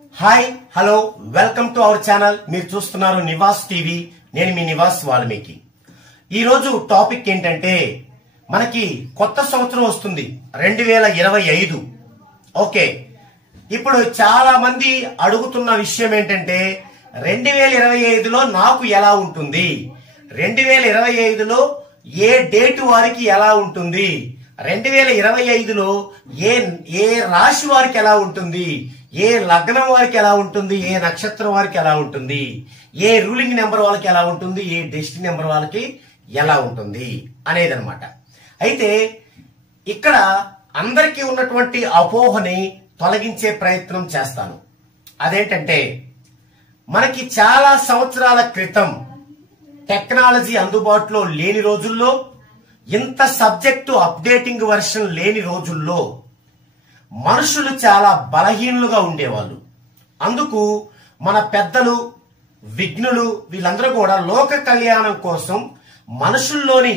Hi hello welcome to our channel. మీరు చూస్తున్నారు Nivas TV. నేను మీ నివాస్ వాల్మీకి. ఈ రోజు టాపిక్ ఏంటంటే మనకి కొత్త సంవత్సరం వస్తుంది 2025. ఓకే, ఇప్పుడు చాలా మంది అడుగుతున్న విషయం ఏంటంటే 2025లో నాకు ఎలా ఉంటుంది, 2025లో ఏ డేట్ వారికి ఎలా ఉంటుంది, 2025లో ఏ రాశి వారికి ఎలా ఉంటుంది, ఏ లగ్నం వారికి ఎలా ఉంటుంది, ఏ నక్షత్రం వారికి ఎలా ఉంటుంది, ఏ రూలింగ్ నెంబర్ వాళ్ళకి ఎలా ఉంటుంది, ఏ డెస్టినీ నెంబర్ వాళ్ళకి ఎలా ఉంటుంది అనేది అనమాట. అయితే ఇక్కడ అందరికీ ఉన్నటువంటి అపోహని తొలగించే ప్రయత్నం చేస్తాను. అదేంటంటే మనకి చాలా సంవత్సరాల క్రితం టెక్నాలజీ అందుబాటులో లేని రోజుల్లో, ఇంత సబ్జెక్టు అప్డేటింగ్ వర్షన్ లేని రోజుల్లో మనుషులు చాలా బలహీనులుగా ఉండేవాళ్ళు. అందుకు మన పెద్దలు, విఘ్నులు వీళ్ళందరూ కూడా లోక కళ్యాణం కోసం, మనుషుల్లోని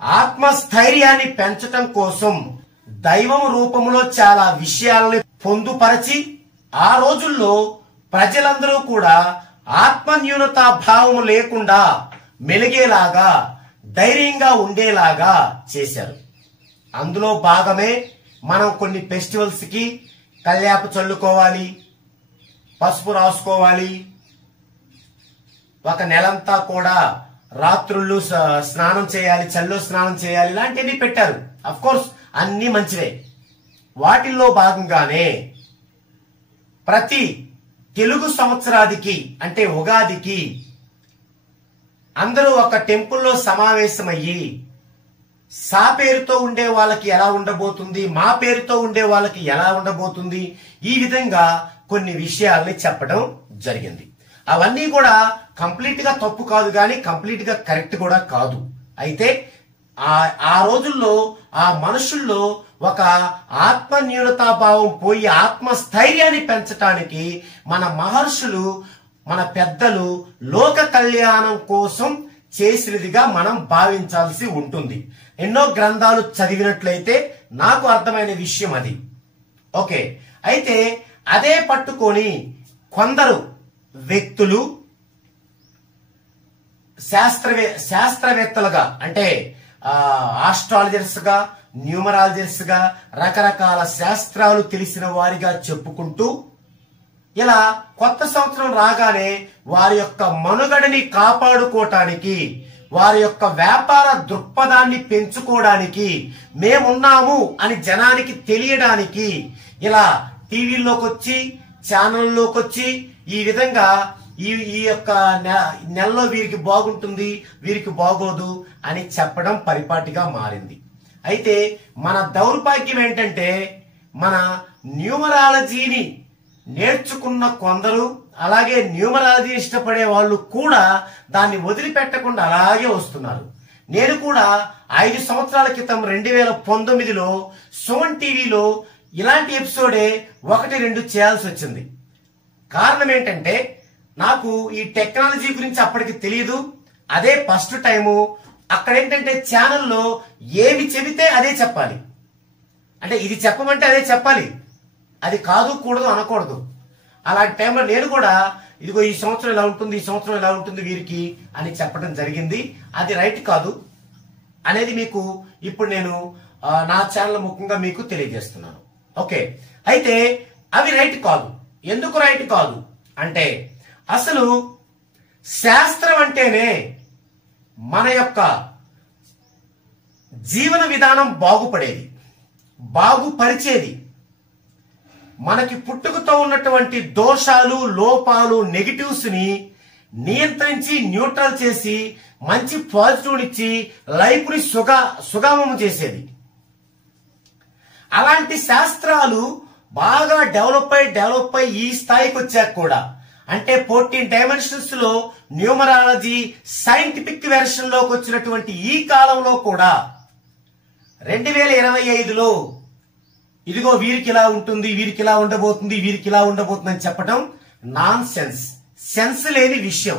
ఆత్మస్థైర్యాన్ని పెంచటం కోసం దైవం రూపంలో చాలా విషయాలని పొందుపరచి ఆ రోజుల్లో ప్రజలందరూ కూడా ఆత్మన్యూనతా భావం లేకుండా మెలిగేలాగా, ధైర్యంగా ఉండేలాగా చేశారు. అందులో భాగమే మనం కొన్ని ఫెస్టివల్స్ కి కల్యాపు చల్లుకోవాలి, పసుపు రాసుకోవాలి, ఒక నెలంతా కూడా రాత్రుళ్ళు స్నానం చేయాలి, చల్లో స్నానం చేయాలి, ఇలాంటివన్నీ పెట్టారు. అఫ్ కోర్స్ అన్ని మంచివే. వాటిల్లో భాగంగానే ప్రతి తెలుగు సంవత్సరాదికి అంటే ఉగాదికి అందరూ ఒక టెంపుల్లో సమావేశమయ్యి సా పేరుతో ఉండే వాళ్ళకి ఎలా ఉండబోతుంది, మా పేరుతో ఉండే వాళ్ళకి ఎలా ఉండబోతుంది, ఈ విధంగా కొన్ని విషయాల్ని చెప్పడం జరిగింది. అవన్నీ కూడా కంప్లీట్ గా తప్పు కాదు, కానీ కంప్లీట్ గా కరెక్ట్ కూడా కాదు. అయితే ఆ రోజుల్లో ఆ మనుషుల్లో ఒక ఆత్మన్యూనతాభావం పోయి ఆత్మస్థైర్యాన్ని పెంచటానికి మన మహర్షులు, మన పెద్దలు లోక కళ్యాణం కోసం చేసినదిగా మనం భావించాల్సి ఉంటుంది. ఎన్నో గ్రంథాలు చదివినట్లయితే నాకు అర్థమైన విషయం అది. ఓకే, అయితే అదే పట్టుకొని కొందరు వ్యక్తులు శాస్త్రవేత్తలుగా అంటే ఆస్ట్రాలజర్స్ గా, న్యూమరాలజర్స్ గా, రకరకాల శాస్త్రాలు తెలిసిన వారిగా చెప్పుకుంటూ ఇలా కొత్త సంవత్సరం రాగానే వారి యొక్క మనుగడని కాపాడుకోవటానికి, వారి యొక్క వ్యాపార దృక్పథాన్ని పెంచుకోవడానికి, మేమున్నాము అని జనానికి తెలియడానికి ఇలా టీవీల్లోకి వచ్చి, ఛానల్లోకి వచ్చి ఈ విధంగా ఈ యొక్క నెలలో వీరికి బాగుంటుంది, వీరికి బాగోదు అని చెప్పడం పరిపాటిగా మారింది. అయితే మన దౌర్భాగ్యం ఏంటంటే మన న్యూమరాలజీని నేర్చుకున్న కొందరు, అలాగే న్యూమరాలజీ ఇష్టపడే వాళ్ళు కూడా దాన్ని వదిలిపెట్టకుండా అలాగే వస్తున్నారు. నేను కూడా 5 సంవత్సరాల క్రితం 2019లో సుమన్ టీవీలో ఇలాంటి ఎపిసోడే 1-2 చేయాల్సి వచ్చింది. కారణం ఏంటంటే నాకు ఈ టెక్నాలజీ గురించి అప్పటికి తెలియదు. అదే ఫస్ట్ టైము. అక్కడ ఏంటంటే ఛానల్లో ఏమి చెబితే అదే చెప్పాలి, అంటే ఇది చెప్పమంటే అదే చెప్పాలి, అది కాదు కూడదు అనకూడదు. అలాంటి టైంలో నేను కూడా ఇదిగో ఈ సంవత్సరం ఎలా ఉంటుంది, ఈ సంవత్సరం ఎలా ఉంటుంది వీరికి అని చెప్పడం జరిగింది. అది రైట్ కాదు అనేది మీకు ఇప్పుడు నేను నా ఛానల్ ముఖ్యంగా మీకు తెలియజేస్తున్నాను. ఓకే, అయితే అవి రైట్ కాదు. ఎందుకు రైట్ కాదు అంటే అసలు శాస్త్రం అంటేనే మన యొక్క జీవన విధానం బాగుపడేది, బాగుపరిచేది. మనకి పుట్టుకతో ఉన్నటువంటి దోషాలు, లోపాలు, నెగిటివ్స్ ని నియంత్రించి న్యూట్రల్ చేసి మంచి పాజిటివ్ ఇచ్చి లైఫ్ ని సుగమం చేసేది. అలాంటి శాస్త్రాలు బాగా డెవలప్ అయి ఈ స్థాయికి వచ్చాక కూడా, అంటే 14 డైమెన్షన్స్ లో న్యూమరాలజీ సైంటిఫిక్ వెర్షన్ లోకి వచ్చినటువంటి ఈ కాలంలో కూడా 2025లో ఇదిగో వీరికి ఇలా ఉంటుంది, వీరికి ఇలా ఉండబోతుంది, వీరికి ఇలా ఉండబోతుంది అని చెప్పడం నాన్ సెన్స్, సెన్స్ లేని విషయం.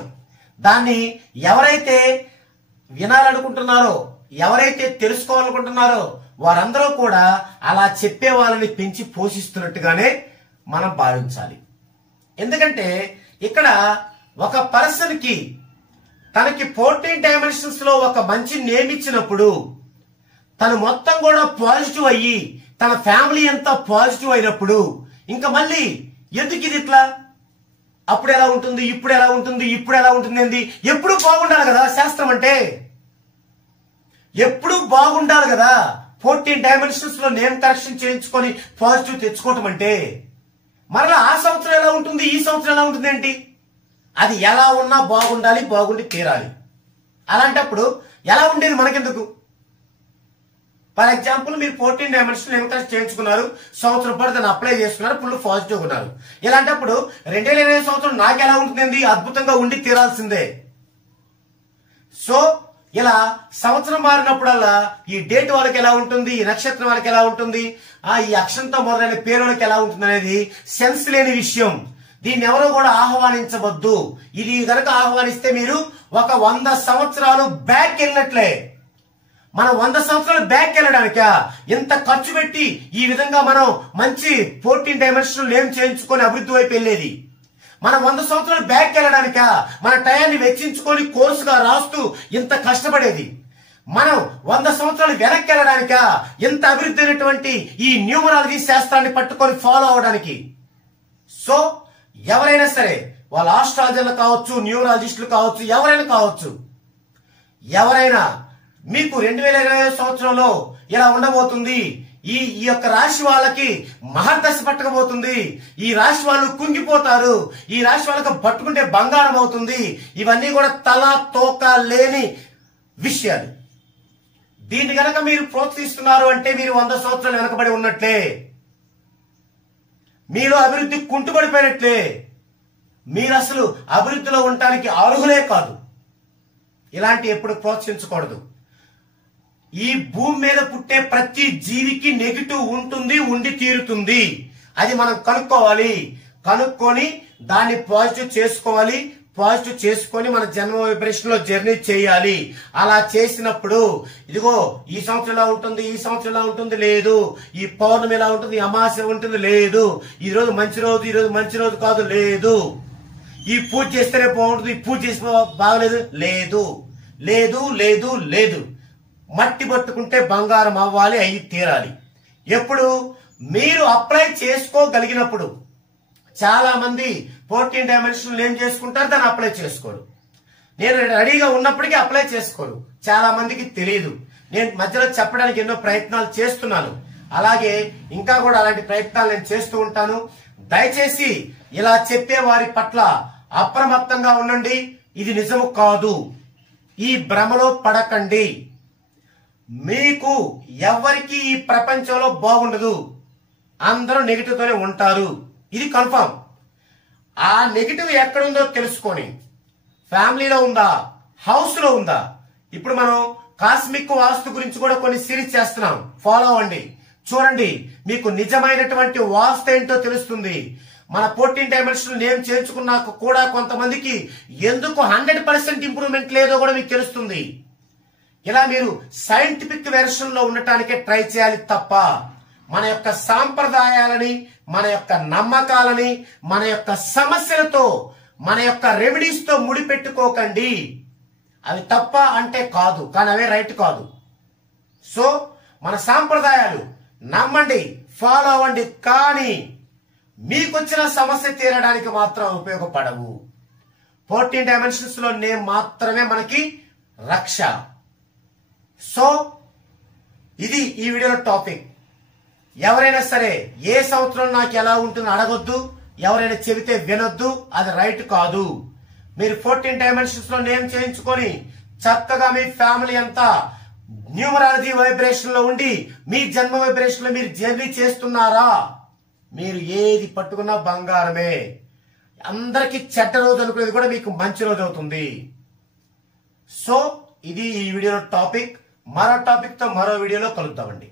దాన్ని ఎవరైతే వినాలనుకుంటున్నారో, ఎవరైతే తెలుసుకోవాలనుకుంటున్నారో వారందరూ కూడా అలా చెప్పే వాళ్ళని పెంచి పోషిస్తున్నట్టుగానే మనం భావించాలి. ఎందుకంటే ఇక్కడ ఒక పర్సన్ కి తనకి 14 డైమెన్షన్స్ లో ఒక మంచి నేమ్ ఇచ్చినప్పుడు తను మొత్తం కూడా పాజిటివ్ అయ్యి తన ఫ్యామిలీ అంతా పాజిటివ్ అయినప్పుడు ఇంకా మళ్ళీ ఎందుకు ఇది ఇట్లా, అప్పుడు ఎలా ఉంటుంది, ఇప్పుడు ఎలా ఉంటుంది, ఇప్పుడు ఎలా ఉంటుంది ఏంది, ఎప్పుడు బాగుండాలి కదా శాస్త్రం అంటే, ఎప్పుడు బాగుండాలి కదా. 14 డైమెన్షన్స్ లో నేమ్ కరెక్షన్ చేయించుకొని పాజిటివ్ తెచ్చుకోవటం అంటే మరలా ఆ సంవత్సరం ఎలా ఉంటుంది, ఈ సంవత్సరం ఎలా ఉంటుంది ఏంటి, అది ఎలా ఉన్నా బాగుండాలి, బాగుండి తీరాలి. అలాంటప్పుడు ఎలా ఉండేది మనకెందుకు. ఫర్ ఎగ్జాంపుల్ మీరు 14 డైమెన్షన్ నేమ్ కరెక్షన్ చేయించుకున్నారు, సంవత్సరం పాటు దాన్ని అప్లై చేసుకున్నారు, ఫుల్ పాజిటివ్ ఉన్నారు. ఇలాంటప్పుడు 2020 సంవత్సరం నాకు ఎలా ఉంటుంది, అద్భుతంగా ఉండి తీరాల్సిందే. సో ఇలా సంవత్సరం మారినప్పుడల్లా ఈ డేట్ వాళ్ళకి ఎలా ఉంటుంది, ఈ నక్షత్రం వాళ్ళకి ఎలా ఉంటుంది, ఈ అక్షరంతో మొదలైన పేరు వాళ్ళకి ఎలా ఉంటుంది అనేది సెన్స్ లేని విషయం. దీన్ని ఎవరో కూడా ఆహ్వానించవద్దు. ఇది కనుక ఆహ్వానిస్తే మీరు ఒక 100 సంవత్సరాలు బ్యాక్ వెళ్ళినట్లే. మనం 100 సంవత్సరాలు బ్యాక్ వెళ్ళడానిక ఎంత ఖర్చు పెట్టి ఈ విధంగా మనం మంచి 14 డైమెన్షనల్ నేమ్ చేయించుకొని అభివృద్ధి వైపు వెళ్ళేది. మనం 100 సంవత్సరాలు బ్యాక్ వెళ్ళడానిక మన టయాన్ని వెచ్చించుకొని కోర్సుగా రాస్తూ ఇంత కష్టపడేది. మనం 100 సంవత్సరాలు వెనక్కి వెళ్ళడానిక ఎంత అభివృద్ధి అయినటువంటి ఈ న్యూమరాలజీ శాస్త్రాన్ని పట్టుకొని ఫాలో అవడానికి. సో ఎవరైనా సరే వాళ్ళ ఆస్ట్రాలజర్లు కావచ్చు, న్యూమరాలజిస్టులు కావచ్చు, ఎవరైనా కావచ్చు, ఎవరైనా మీకు 2020 సంవత్సరంలో ఇలా ఉండబోతుంది, ఈ యొక్క రాశి వాళ్ళకి మహర్దశ పట్టకపోతుంది, ఈ రాశి వాళ్ళు కుంగిపోతారు, ఈ రాశి వాళ్ళకి పట్టుకుంటే బంగారం అవుతుంది, ఇవన్నీ కూడా తల తోక లేని విషయాలు. దీన్ని గనక మీరు ప్రోత్సహిస్తున్నారు అంటే మీరు 100 సంవత్సరాలు వెనకబడి ఉన్నట్లే, మీలో అభివృద్ధి కుంటుపడిపోయినట్లే, మీరు అసలు అభివృద్ధిలో ఉండటానికి అర్హులే కాదు. ఇలాంటి ఎప్పుడు ప్రోత్సహించకూడదు. ఈ భూమి మీద పుట్టే ప్రతి జీవికి నెగిటివ్ ఉంటుంది, ఉండి తీరుతుంది. అది మనం కనుక్కోవాలి. కనుక్కొని దాన్ని పాజిటివ్ చేసుకోవాలి. పాజిటివ్ చేసుకొని మన జన్మ వైబ్రేషన్ లో జర్నీ చేయాలి. అలా చేసినప్పుడు ఇదిగో ఈ సంవత్సరం ఎలా ఉంటుంది, ఈ సంవత్సరం ఎలా ఉంటుంది లేదు, ఈ పౌర్ణమి ఎలా ఉంటుంది, అమావాస్య ఉంటుంది లేదు, ఈ రోజు మంచి రోజు, ఈ రోజు మంచి రోజు కాదు లేదు, ఈ పూజ చేస్తేనే బాగుంటుంది, ఈ పూజ చేస్తే బాగలేదు లేదు, లేదు లేదు లేదు. మట్టి పట్టుకుంటే బంగారం అవ్వాలి, అయి తీరాలి. ఎప్పుడు మీరు అప్లై చేసుకోగలిగినప్పుడు. చాలా మంది 14 డైమెన్షన్ ఏం చేసుకుంటారు, దాన్ని అప్లై చేసుకోరు. నేను రెడీగా ఉన్నప్పటికీ అప్లై చేసుకోరు. చాలా మందికి తెలియదు. నేను మధ్యలో చెప్పడానికి ఎన్నో ప్రయత్నాలు చేస్తున్నాను. అలాగే ఇంకా కూడా అలాంటి ప్రయత్నాలు నేను చేస్తూ ఉంటాను. దయచేసి ఇలా చెప్పే వారి పట్ల అప్రమత్తంగా ఉండండి. ఇది నిజము కాదు. ఈ భ్రమలో పడకండి. మీకు ఎవరికి ఈ ప్రపంచంలో బాగుండదు. అందరూ నెగిటివ్ తోనే ఉంటారు. ఇది కన్ఫర్మ్. ఆ నెగిటివ్ ఎక్కడుందో తెలుసుకొని, ఫ్యామిలీలో ఉందా, హౌస్ లో ఉందా. ఇప్పుడు మనం కాస్మిక్ వాస్తు గురించి కూడా కొన్ని సిరీస్ చేస్తున్నాం. ఫాలో అవ్వండి, చూడండి. మీకు నిజమైనటువంటి వాస్తు ఏంటో తెలుస్తుంది. మన 14 డైమెన్షన్ నేమ్ చేయించుకున్నాక కూడా కొంతమందికి ఎందుకు 100% ఇంప్రూవ్మెంట్ లేదో కూడా మీకు తెలుస్తుంది. ఇలా మీరు సైంటిఫిక్ వెర్షన్ లో ఉండటానికే ట్రై చేయాలి తప్ప మన యొక్క సాంప్రదాయాలని, మన యొక్క నమ్మకాలని, మన యొక్క సమస్యలతో, మన యొక్క రెమెడీస్ తో ముడిపెట్టుకోకండి. అవి తప్ప అంటే కాదు, కానీ అవే రైట్ కాదు. సో మన సాంప్రదాయాలు నమ్మండి, ఫాలో అవ్వండి, కానీ మీకొచ్చిన సమస్య తీరడానికి మాత్రం ఉపయోగపడవు. 14 డైమెన్షన్స్ లో నేమ్ మాత్రమే మనకి రక్ష. సో ఇది ఈ వీడియోలో టాపిక్. ఎవరైనా సరే ఏ సంవత్సరం నాకు ఎలా ఉంటుందో అడగొద్దు. ఎవరైనా చెబితే వినొద్దు. అది రైట్ కాదు. మీరు 14 డైమెన్షన్స్ లో నేమ్ చేయించుకొని చక్కగా మీ ఫ్యామిలీ అంతా న్యూమరాలజీ వైబ్రేషన్ లో ఉండి మీ జన్మ వైబ్రేషన్ లో మీరు జర్నీ చేస్తున్నారా? మీరు ఏది పట్టుకున్నా బంగారమే. అందరికి చెడ్డ రోజు అనుకునేది కూడా మీకు మంచి రోజు అవుతుంది. సో ఇది ఈ వీడియోలో టాపిక్. మరో టాపిక్ తో మరో వీడియోలో కలుద్దామండి.